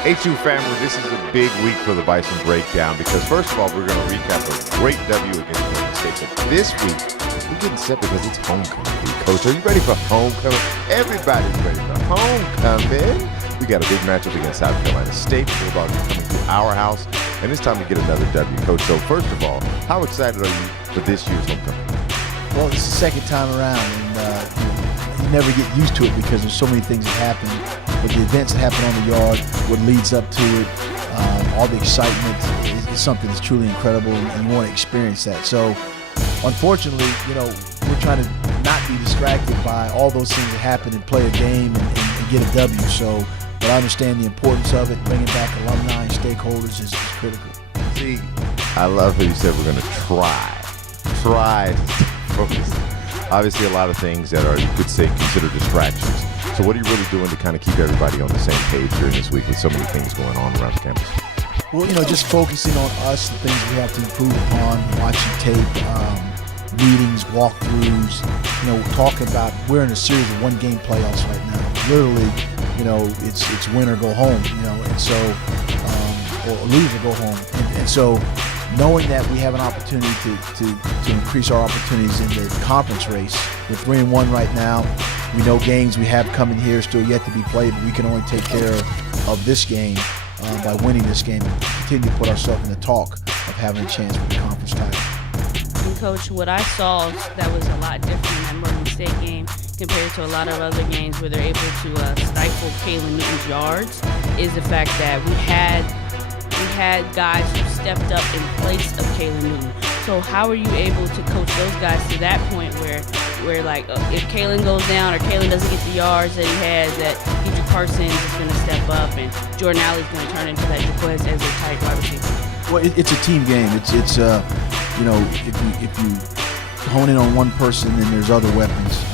HU family, this is a big week for the Bison Breakdown because, first of all, we're going to recap a great W against Kansas State. But this week, we're getting set because it's homecoming week. Coach, are you ready for homecoming? Everybody's ready for homecoming. We got a big matchup against South Carolina State. The Bulldogs are coming to our house, and it's time to get another W. Coach, so first of all, how excited are you for this year's homecoming? Well, it's the second time around, and you never get used to it because there's so many things that happen. But the events that happen on the yard, what leads up to it, all the excitement is something that's truly incredible, and you want to experience that. So, unfortunately, we're trying to not be distracted by all those things that happen and play a game and get a W. So, but I understand the importance of it. Bringing back alumni and stakeholders is critical. See, I love how you said we're going to try to focus. Obviously, a lot of things that are, you could say, considered distractions. So what are you really doing to kind of keep everybody on the same page during this week with so many things going on around the campus? Well, just focusing on us, the things we have to improve upon, watching tape, meetings, walkthroughs, talking about we're in a series of one-game playoffs right now. Literally, it's win or go home, and so, or lose or go home. And so knowing that we have an opportunity to increase our opportunities in the conference race. We're 3-1 right now. We know games we have coming here still yet to be played, but we can only take care of this game by winning this game and continue to put ourselves in the talk of having a chance for the conference title. And Coach, what I saw that was a lot different in that Morgan State game compared to a lot of other games where they're able to stifle Caylin Newton's yards is the fact that we had guys who stepped up in place of Caylin Newton. So how are you able to coach those guys to that point where like if Caylin goes down or Caylin doesn't get the yards that he has, that Deidre Parsons is going to step up and Jordan Alley's going to turn into that Jaquez as a tight wide receiver? Well, it's a team game. It's if you hone in on one person, then there's other weapons,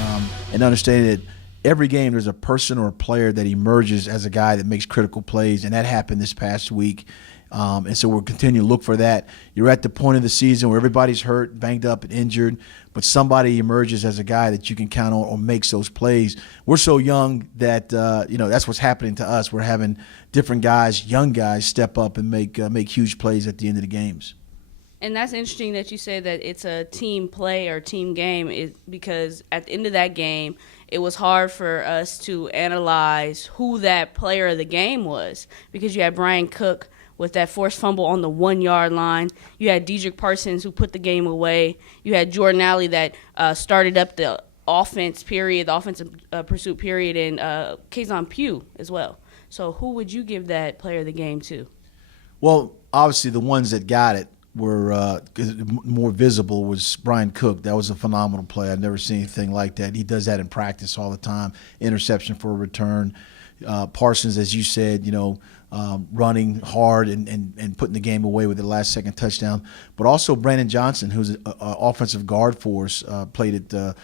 and understanding that every game there's a person or a player that emerges as a guy that makes critical plays, and that happened this past week. And so we'll continue to look for that. You're at the point of the season where everybody's hurt, banged up, and injured, but somebody emerges as a guy that you can count on or makes those plays. We're so young that that's what's happening to us. We're having different guys, young guys, step up and make huge plays at the end of the games. And that's interesting that you say that it's a team play or team game, because at the end of that game, it was hard for us to analyze who that player of the game was, because you had Brian Cook with that forced fumble on the 1-yard line. You had Deidre Parsons who put the game away. You had Jordan Alley that started up the offensive pursuit period, and Kazon Pugh as well. So who would you give that player of the game to? Well, obviously the ones that got it were more visible was Brian Cook. That was a phenomenal play. I've never seen anything like that. He does that in practice all the time. Interception for a return. Parsons, as you said, running hard and putting the game away with the last-second touchdown. But also Brandon Johnson, who's an offensive guard for us, played at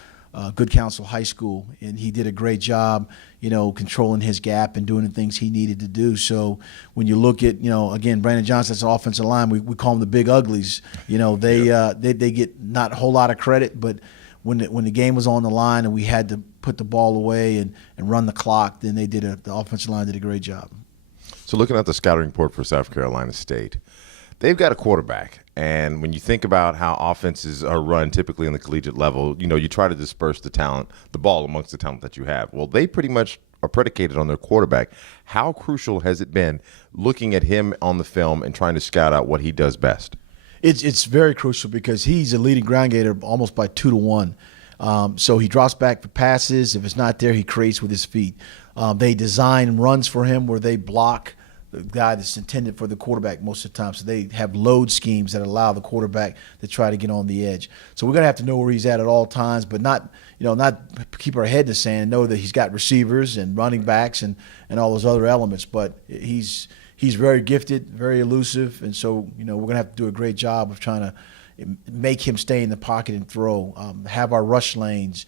Good Counsel High School, and he did a great job, controlling his gap and doing the things he needed to do. So when you look at, again, Brandon Johnson's offensive line, we call them the big uglies. They get not a whole lot of credit, but when the game was on the line and we had to put the ball away and run the clock, then the offensive line did a great job. So looking at the scouting report for South Carolina State, they've got a quarterback. And when you think about how offenses are run typically on the collegiate level, you try to disperse the ball amongst the talent that you have. Well, they pretty much are predicated on their quarterback. How crucial has it been looking at him on the film and trying to scout out what he does best? It's very crucial because he's a leading ground gainer almost by 2-1. So he drops back for passes. If it's not there, he creates with his feet. They design runs for him where they block the guy that's intended for the quarterback most of the time. So they have load schemes that allow the quarterback to try to get on the edge. So we're going to have to know where he's at all times, but not keep our head in the sand, know that he's got receivers and running backs and all those other elements. But he's very gifted, very elusive, and so we're going to have to do a great job of trying to make him stay in the pocket and throw, have our rush lanes,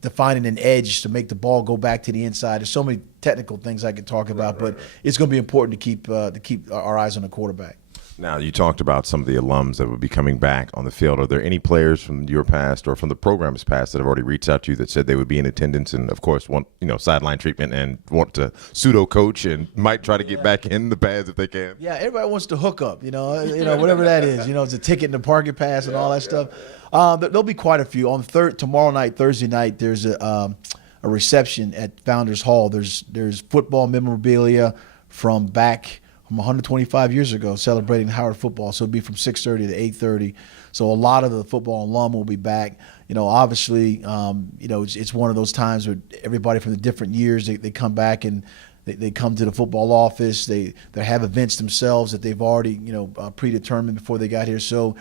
defining an edge to make the ball go back to the inside. There's so many technical things I could talk about, but it's going to be important to keep our eyes on the quarterback. Now, you talked about some of the alums that would be coming back on the field. Are there any players from your past or from the program's past that have already reached out to you that said they would be in attendance and, of course, want sideline treatment and want to pseudo coach and might try to get back in the pads if they can? Yeah, everybody wants to hook up, whatever that is. It's a ticket and a parking pass and all that stuff. There'll be quite a few. On tomorrow night, Thursday night, there's a reception at Founders Hall. There's football memorabilia from 125 years ago, celebrating Howard football. So it'll be from 6:30 to 8:30. So a lot of the football alum will be back. Obviously, it's one of those times where everybody from the different years, they come back and they come to the football office. They have events themselves that they've already, predetermined before they got here. So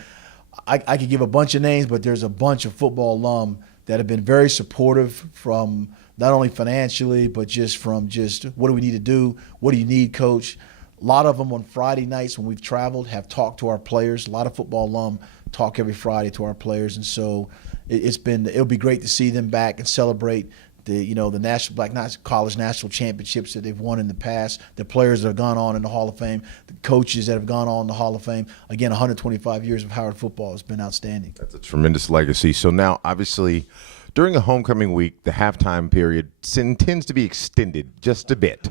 I could give a bunch of names, but there's a bunch of football alum that have been very supportive from not only financially, but just what do we need to do? What do you need, coach? A lot of them on Friday nights when we've traveled have talked to our players. A lot of football alum talk every Friday to our players, and so it'll be great to see them back and celebrate the national Black College national championships that they've won in the past. The players that have gone on in the Hall of Fame, the coaches that have gone on in the Hall of Fame. Again, 125 years of Howard football has been outstanding. That's a tremendous legacy. So now, obviously, during a homecoming week, the halftime period tends to be extended just a bit.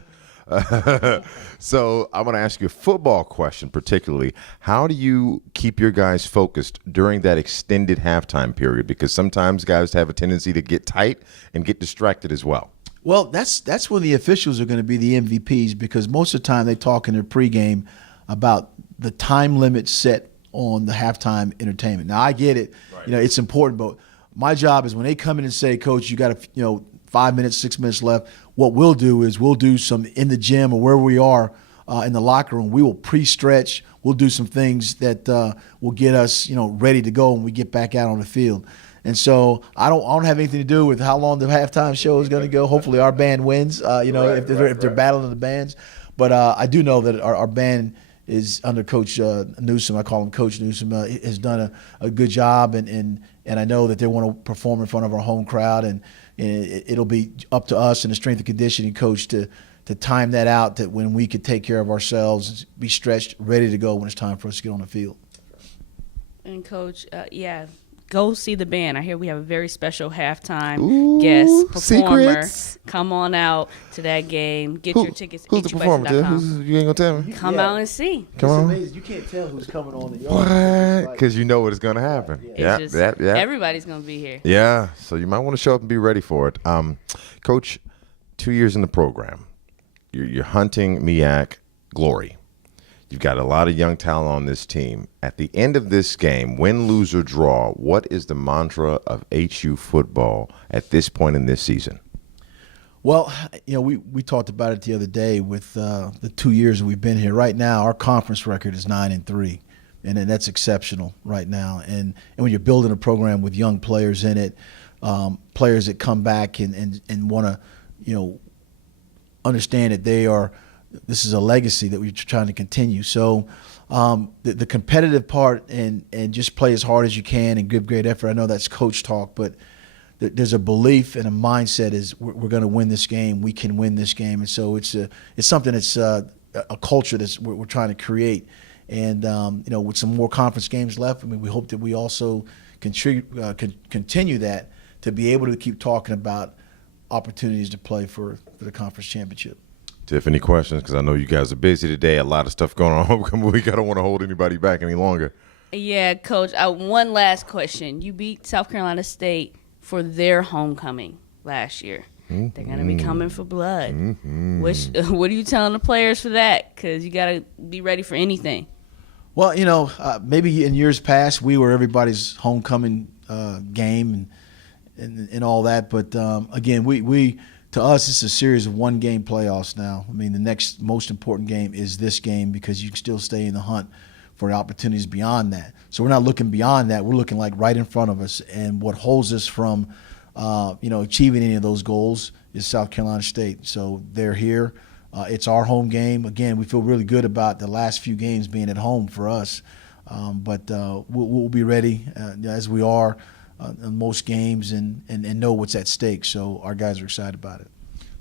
So I want to ask you a football question particularly. How do you keep your guys focused during that extended halftime period? Because sometimes guys have a tendency to get tight and get distracted as well. Well, that's when the officials are going to be the MVPs, because most of the time they talk in their pregame about the time limit set on the halftime entertainment. Now, I get it. Right. It's important, but my job is when they come in and say, Coach, you got 5 minutes, 6 minutes left, what we'll do is we'll do some in the gym or wherever we are in the locker room. We will pre-stretch. We'll do some things that will get us, ready to go when we get back out on the field. And so I don't have anything to do with how long the halftime show is going to go. Hopefully our band wins, if they're battling the bands. But I do know that our band is under Coach Newsom. I call him Coach Newsom. Has done a good job, and I know that they want to perform in front of our home crowd, and it'll be up to us and the strength and conditioning coach to time that out, that when we could take care of ourselves, be stretched, ready to go when it's time for us to get on the field. And Coach, go see the band. I hear we have a very special halftime guest performer. Secrets. Come on out to that game. Get your tickets at Who's the performer? You ain't gonna tell me. Come out and see. Come on. It's amazing. You can't tell who's coming on the yard. What? Because you know what is going to happen. Yeah. Everybody's going to be here. Yeah, so you might want to show up and be ready for it. Coach, 2 years in the program. You're hunting MEAC glory. You've got a lot of young talent on this team. At the end of this game, win, lose, or draw, what is the mantra of HU football at this point in this season? Well, we talked about it the other day with the 2 years that we've been here. Right now, our conference record is 9-3, and that's exceptional right now. And when you're building a program with young players in it, players that come back and want to, understand that this is a legacy that we're trying to continue. So the competitive part and just play as hard as you can and give great effort. I know that's coach talk, but there's a belief and a mindset is we're going to win this game. We can win this game. And so it's something that's a culture that's we're trying to create. And, with some more conference games left, we hope that we also continue that to be able to keep talking about opportunities to play for the conference championship. Tiff, any questions? Because I know you guys are busy today. A lot of stuff going on homecoming week. I don't want to hold anybody back any longer. Yeah, Coach. One last question. You beat South Carolina State for their homecoming last year. Mm-hmm. They're going to be coming for blood. Mm-hmm. What are you telling the players for that? Because you got to be ready for anything. Well, maybe in years past we were everybody's homecoming game and all that. But, again, we to us, it's a series of one-game playoffs now. I mean, the next most important game is this game because you can still stay in the hunt for opportunities beyond that. So we're not looking beyond that. We're looking like right in front of us. And what holds us from, achieving any of those goals is South Carolina State. So they're here. It's our home game. Again, we feel really good about the last few games being at home for us. But we'll be ready as we are in most games and know what's at stake. So our guys are excited about it.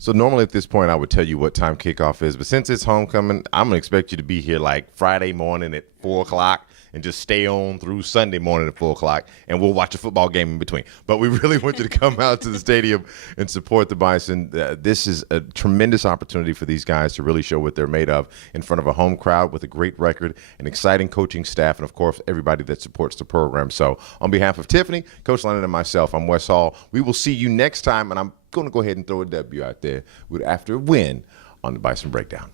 So normally at this point I would tell you what time kickoff is, but since it's homecoming, I'm going to expect you to be here like Friday morning at 4 o'clock and just stay on through Sunday morning at 4 o'clock, and we'll watch a football game in between. But we really want you to come out to the stadium and support the Bison. This is a tremendous opportunity for these guys to really show what they're made of in front of a home crowd with a great record, an exciting coaching staff, and, of course, everybody that supports the program. So on behalf of Tiffany, Coach Lennon, and myself, I'm Wes Hall. We will see you next time, and I'm going to go ahead and throw a W out there after a win on the Bison Breakdown.